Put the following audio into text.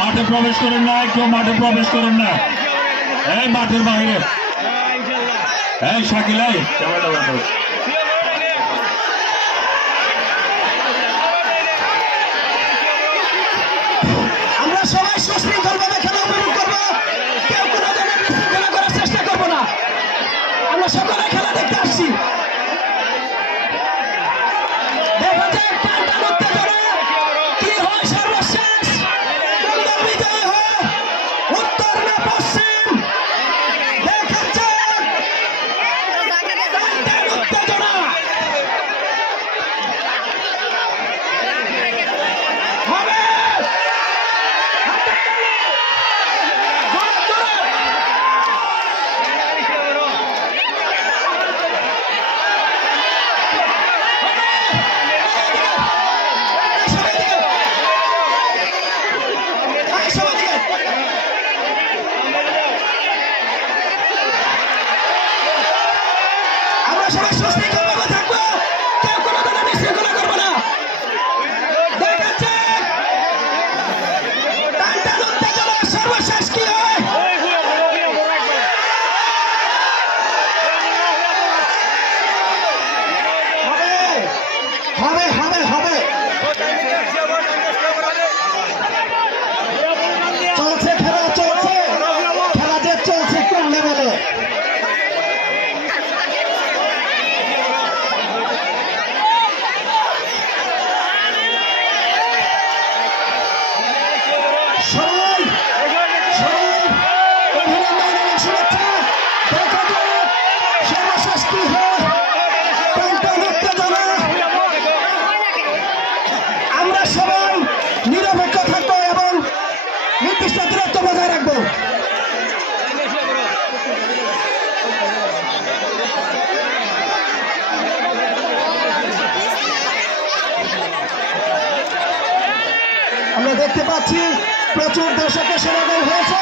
মাঠে প্রবেশ করেন না, কেউ মাঠে প্রবেশ করেন না, এই মাঠের বাইরে। এই শাকিল, এই ক্যামেরাটা বাঁধো। আমরা সবাই সুশৃঙ্খলভাবে খেলা উপভোগ করবো, কেউ কোনো ধরনের বিশৃঙ্খলা করার চেষ্টা করবো না। আমরা সকলে খেলা দেখতে আসছি। দেখা যাক টানটান উত্তেজনা কি হয় সর্বশেষ, কোন দল বিজয়ী হয়, উত্তর না পশ্চিম। দেখা যাক টানটান উত্তেজনা। হবে আমরা সবাই সুশৃঙ্খলভাবে থাকবো, কেউ কোনো ধরনের বিশৃঙ্খলা করবো না। দেখা যাক টানটান উত্তেজনা সর্বশেষ কি হয়। হবে হবে হবে চলছে খেলা, চলছে খেলা, যে চলছে কোন লেভেলে। সবাই সবাই অভিনন্দন এবং শুভেচ্ছা। দেখা যাক সর্বশেষ কি হয়। টানটান উত্তেজনা। আমরা সবাই নিরপেক্ষ থাকবো এবং নির্দিষ্ট দূরত্ব বজায় রাখবো। আমরা দেখতে পাচ্ছি প্রচুর দর্শকের সমাগম হয়েছে।